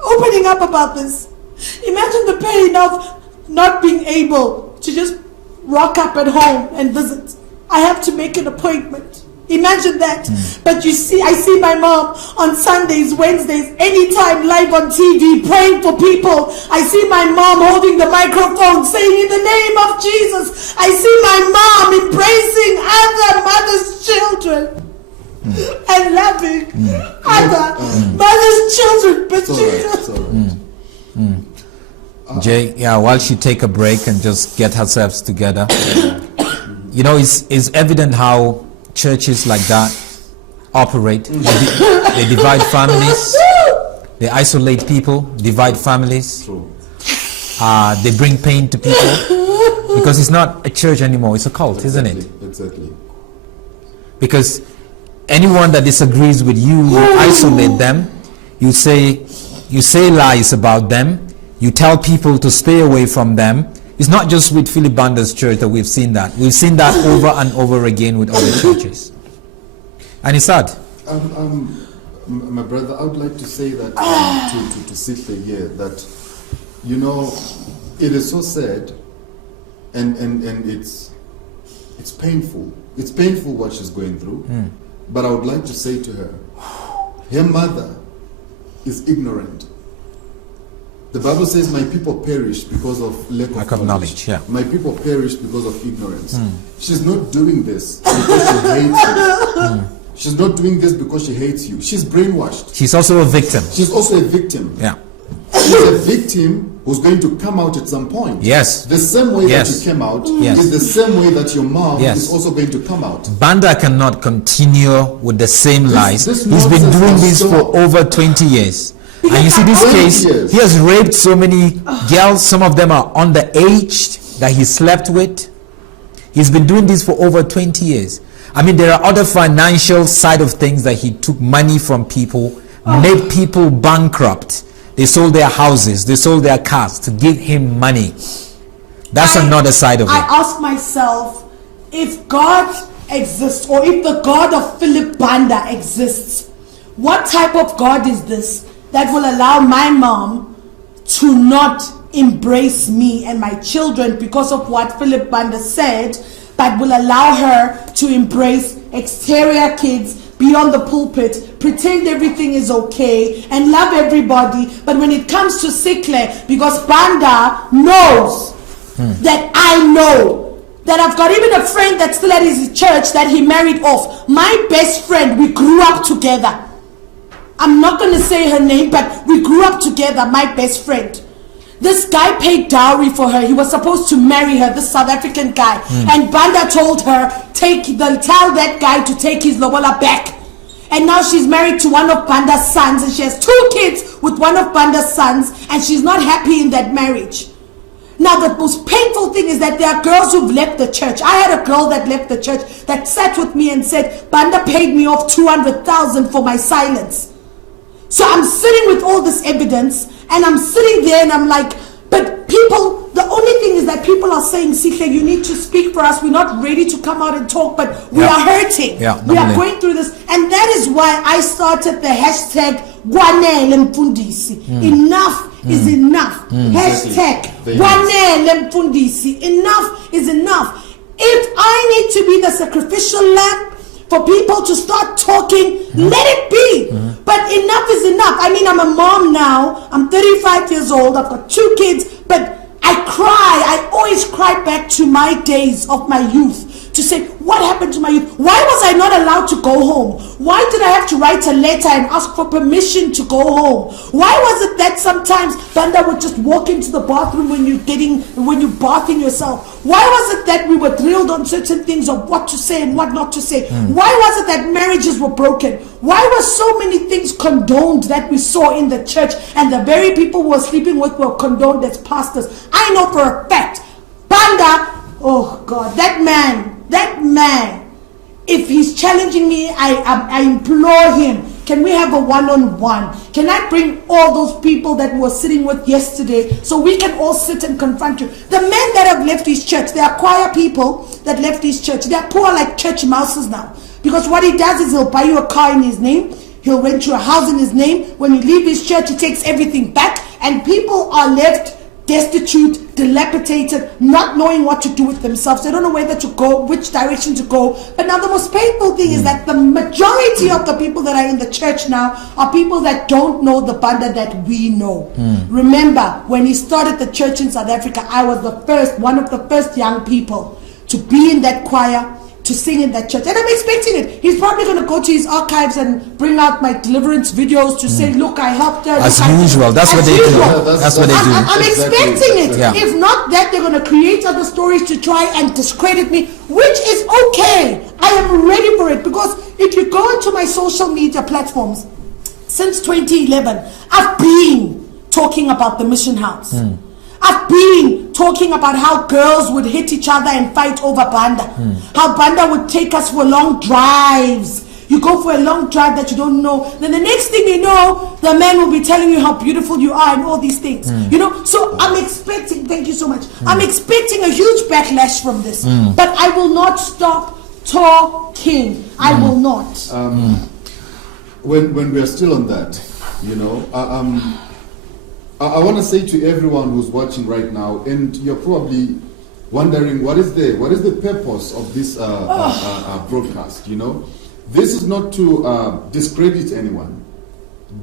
opening up about this. Imagine the pain of not being able to just rock up at home and visit. I have to make an appointment. Imagine that. But you see, I see my mom on Sundays, Wednesdays, anytime live on TV, praying for people. I see my mom holding the microphone, saying, in the name of Jesus. I see my mom embracing other mothers' children. And loving other mothers' children. But Jay, while she take a break and just get herself together, you know, it's evident how churches like that operate. They divide families, they isolate people, divide families. They bring pain to people because it's not a church anymore, it's a cult, isn't it? Exactly. Because anyone that disagrees with you, you isolate them, you say lies about them, you tell people to stay away from them. It's not just with Philip Banda's church that we've seen that. We've seen that over and over again with other churches. And it's sad. My brother, I would like to say that to Sihle here, that, you know, it is so sad and it's painful. It's painful what she's going through. But I would like to say to her mother is ignorant. The Bible says, my people perish because of lack of knowledge. My people perish because of ignorance. She's not doing this because she hates you. She's not doing this because she hates you. She's brainwashed. She's also a victim. She's also a victim. She's a victim who's going to come out at some point. Yes. The same way that you came out is the same way that your mom is also going to come out. Banda cannot continue with the same lies. He's been doing this for over 20 years. And you see this case, he has raped so many girls. Some of them are underage that he slept with. He's been doing this for over 20 years. I mean, there are other financial side of things that he took money from people, made people bankrupt. They sold their houses, they sold their cars to give him money. That's another side of it. I ask myself, if God exists, or if the God of Philip Banda exists, what type of God is this that will allow my mom to not embrace me and my children because of what Philip Banda said, but will allow her to embrace exterior kids, be on the pulpit, pretend everything is okay, and love everybody. But when it comes to Sihle, because Banda knows that I know, that I've got even a friend that's still at his church that he married off. My best friend, we grew up together. I'm not going to say her name, but we grew up together, my best friend. This guy paid dowry for her. He was supposed to marry her, this South African guy. And Banda told her, tell that guy to take his lobola back. And now she's married to one of Banda's sons, and she has 2 kids with one of Banda's sons, and she's not happy in that marriage. Now, the most painful thing is that there are girls who've left the church. I had a girl that left the church that sat with me and said, Banda paid me off 200,000 for my silence. So I'm sitting with all this evidence, and I'm sitting there and I'm like, but people, the only thing is that people are saying, Sihle, you need to speak for us. We're not ready to come out and talk, but we are hurting. We are going through this. And that is why I started the hashtag Gwanele Mfundisi. Enough is enough. Hashtag Gwanele Mfundisi. Enough is enough. If I need to be the sacrificial lamb for people to start talking, let it be. But enough is enough. I mean, mean, I'm a mom now. I'm 35 years old. I've got 2 kids, but I always cry back to my days of my youth to say, what happened to my youth? Why was I not allowed to go home? Why did I have to write a letter and ask for permission to go home? Why was it that sometimes Banda would just walk into the bathroom when you're bathing yourself? Why was it that we were drilled on certain things of what to say and what not to say? Why was it that marriages were broken? Why were so many things condoned that we saw in the church, and the very people we were sleeping with were condoned as pastors? I know for a fact, Banda, oh God, that man, if he's challenging me, I implore him, can we have a one-on-one? Can I bring all those people that we were sitting with yesterday so we can all sit and confront you? The men that have left his church, they are choir people that left his church. They're poor like church mouses now. Because what he does is he'll buy you a car in his name, he'll rent you a house in his name. When you leave his church, he takes everything back, and people are left destitute, dilapidated, not knowing what to do with themselves. They don't know whether to go, which direction to go. But now the most painful thing is that the majority of the people that are in the church now are people that don't know the Banda that we know. Remember, when he started the church in South Africa, I was one of the first young people to be in that choir, to sing in that church, and I'm expecting it. He's probably going to go to his archives and bring out my deliverance videos to say, look, I helped her. As usual, that's what they do. That's what they do. I'm expecting it. Yeah. If not that, they're going to create other stories to try and discredit me, which is okay. I am ready for it, because if you go into my social media platforms, since 2011, I've been talking about the mission house. I've been talking about how girls would hit each other and fight over Banda. How Banda would take us for long drives. You go for a long drive that you don't know. Then the next thing you know, the man will be telling you how beautiful you are and all these things. You know, so I'm expecting, thank you so much. I'm expecting a huge backlash from this. But I will not stop talking. I will not. When we're still on that, you know, I want to say to everyone who's watching right now, and you're probably wondering what is the purpose of this broadcast. You know, this is not to discredit anyone.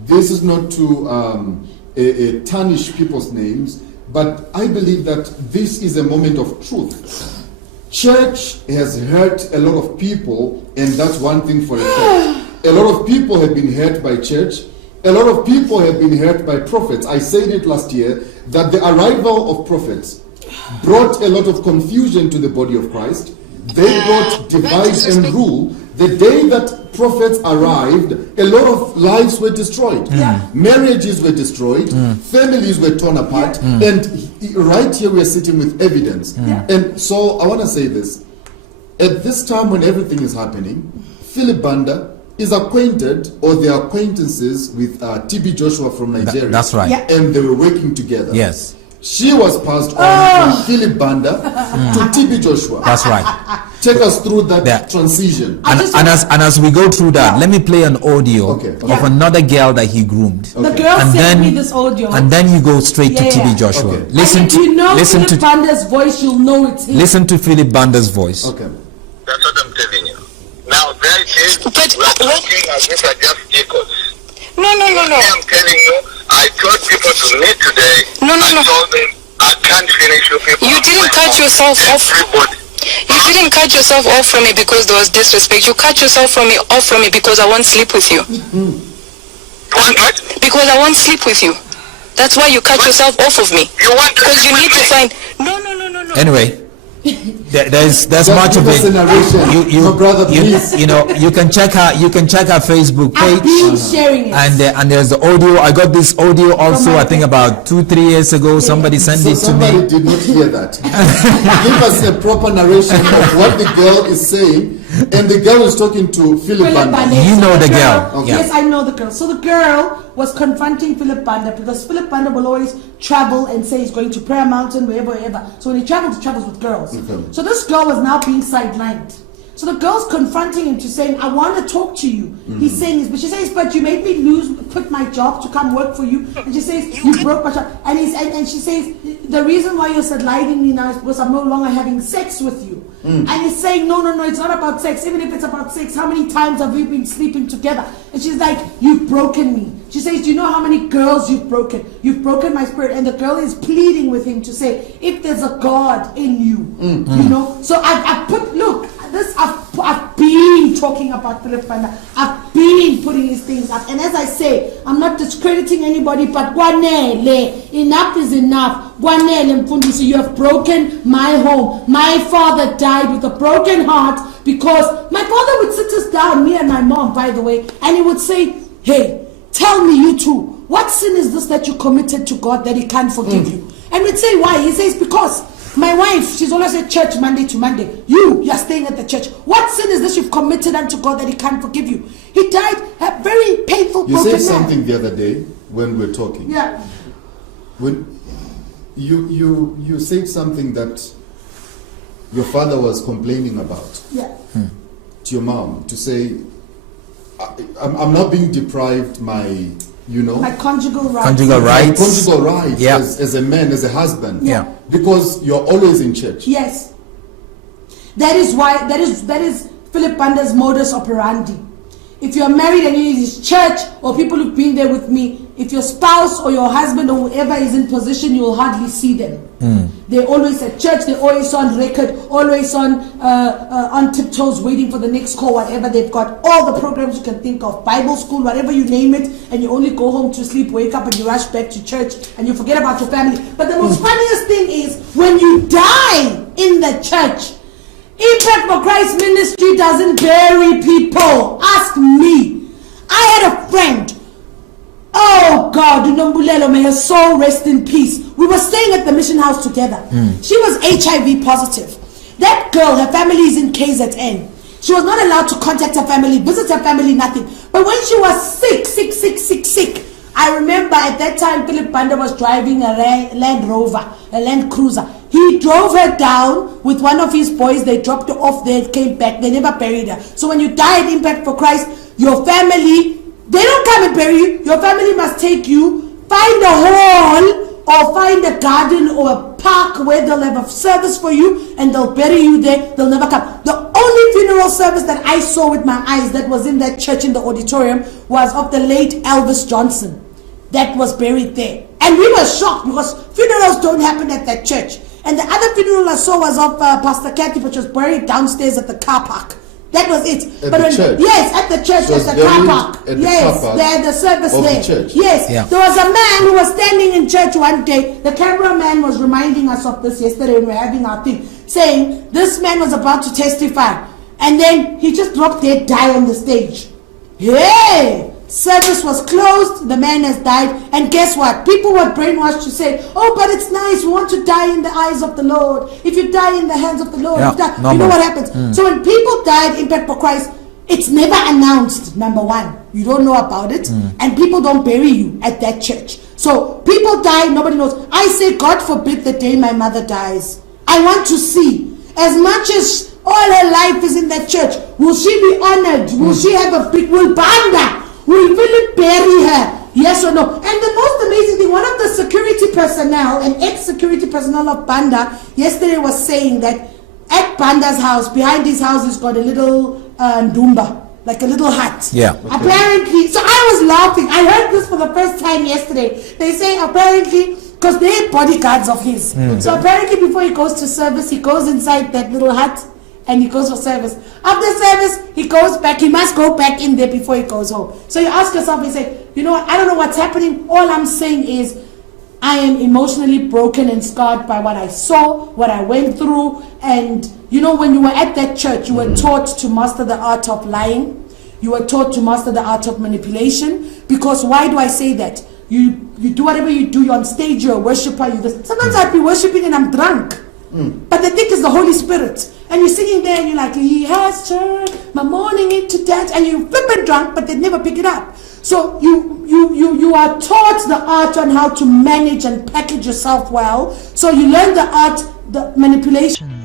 This is not to tarnish people's names. But I believe that this is a moment of truth. Church has hurt a lot of people, and that's one thing for a fact. A lot of people have been hurt by church. A lot of people have been hurt by prophets. I said it last year that the arrival of prophets brought a lot of confusion to the body of Christ. They brought divide and rule. The day that prophets arrived, a lot of lives were destroyed. Marriages were destroyed. Families were torn apart. And right here we are sitting with evidence. And so I want to say this. At this time when everything is happening, Philip Banda is acquainted, or they are acquaintances with TB Joshua from Nigeria. That's right. And they were working together. Yes. She was passed on from Philip Banda to TB Joshua. That's right. Take us through that transition. And as we go through that, let me play an audio of another girl that he groomed. The girl sent me this audio. And then you go straight to TB Joshua. Listen to Philip Banda's voice, you'll know it's him. Listen to Philip Banda's voice. Okay. That's what I'm telling you. Now, there it is. But working as if I just echoes. No. I'm telling you, I told people to meet today. I told them I can't finish you people. You didn't cut yourself off. Everybody. You didn't cut yourself off from me because there was disrespect. You cut yourself off from me because I won't sleep with you. What? Because I won't sleep with you. That's why you cut yourself off of me. You want to? Because you need to find. No. Anyway. There's much of it. You know, you can check her Facebook page. I've been sharing it. And there's the audio. I got this audio also. I think about 2-3 years ago. Somebody sent it to me. Somebody did not hear that. Give us a proper narration of what the girl is saying. And the girl is talking to Philip Banda. You know the girl. Okay. Yes, I know the girl. So the girl was confronting Philip Banda because Philip Banda will always travel and say he's going to Prayer Mountain, wherever. So when he travels with girls. So this girl was now being sidelined. So the girl's confronting him to saying, I want to talk to you. He's saying this, but she says, but you made me quit my job to come work for you. And she says, you broke my job. And she says, the reason why you're sidelining me now is because I'm no longer having sex with you. And he's saying, no, it's not about sex. Even if it's about sex, how many times have we been sleeping together? And she's like, you've broken me. She says, do you know how many girls you've broken? You've broken my spirit. And the girl is pleading with him to say, if there's a God in you, you know. So I've put, look, this I've been talking about Philip Banda. I've been putting these things up. And as I say, I'm not discrediting anybody, but Gwanele, enough is enough. Gwanele Mfundisi, you have broken my home. My father died with a broken heart because my father would sit us down, me and my mom, by the way, and he would say, hey, tell me, you two, what sin is this that you committed to God that he can't forgive you? And we'd say, why? He says, because my wife, she's always at church Monday to Monday. You're staying at the church. What sin is this you've committed unto God that he can't forgive you? He died a very painful, You broken said man. something the other day when we were talking. Yeah. When you said something that your father was complaining about to your mom, to say, I'm not being deprived my conjugal rights. Conjugal rights. Conjugal rights as a man, as a husband. Yeah. Because you're always in church. Yes. That is why that is Philip Banda's modus operandi. If you're married and you need his church, or people who've been there with me, if your spouse or your husband or whoever is in position, you will hardly see them. They're always at church, they're always on record, always on tiptoes, waiting for the next call, whatever they've got. All the programs you can think of, Bible school, whatever you name it, and you only go home to sleep, wake up, and you rush back to church, and you forget about your family. But the most funniest thing is, when you die in the church, Impact for Christ Ministry doesn't bury people. Ask me. I had a friend. Oh God, Unombulelo, may her soul rest in peace. We were staying at the mission house together. She was HIV positive. That girl, her family is in KZN. She was not allowed to contact her family, visit her family, nothing. But when she was sick, I remember at that time Philip Banda was driving a Land Rover, a Land Cruiser. He drove her down with one of his boys. They dropped her off there, came back. They never buried her. So when you die at Impact for Christ, your family, they don't come and bury you. Your family must take you, find a hall or find a garden or a park where they'll have a service for you and they'll bury you there. They'll never come. The only funeral service that I saw with my eyes that was in that church in the auditorium was of the late Elvis Johnson. That was buried there. And we were shocked because funerals don't happen at that church. And the other funeral I saw was of Pastor Kathy, which was buried downstairs at the car park. That was it. At the church? Yes, at the church, at the car park. Yes, they had the service of there. The church. Yes, Yeah. There was a man who was standing in church one day. The cameraman was reminding us of this yesterday when we were having our thing, saying this man was about to testify. And then he just dropped dead, died on the stage. Hey! Service was closed, the man has died, and guess what? People were brainwashed to say, oh, but it's nice, we want to die in the eyes of the Lord. If you die in the hands of the Lord, you know what happens. So when people die at Impact for Christ, it's never announced, number one. You don't know about it, and people don't bury you at that church. So people die, nobody knows. I say, God forbid the day my mother dies. I want to see, as much as all her life is in that church, will she be honored? Will she have a big, will Banda? Will Philip bury her? Yes or no? And the most amazing thing, one of the security personnel, an ex-security personnel of Banda, yesterday was saying that at Banda's house, behind his house, he's got a little ndumba, like a little hut. Yeah. Apparently, so I was laughing. I heard this for the first time yesterday. They say apparently, because they're bodyguards of his. So apparently before he goes to service, he goes inside that little hut and he goes for service. After service, he goes back. He must go back in there before he goes home. So you ask yourself, you say, you know what, I don't know what's happening. All I'm saying is, I am emotionally broken and scarred by what I saw, what I went through. And you know, when you were at that church, you were taught to master the art of lying. You were taught to master the art of manipulation. Because why do I say that? You do whatever you do. You're on stage, you're a worshiper. Sometimes I'd be worshiping and I'm drunk. But the thing is the Holy Spirit. And you're singing there and you're like, he has turned my morning into dance. And you're flipping drunk, but they never pick it up. So you are taught the art on how to manage and package yourself well. So you learn the art, the manipulation.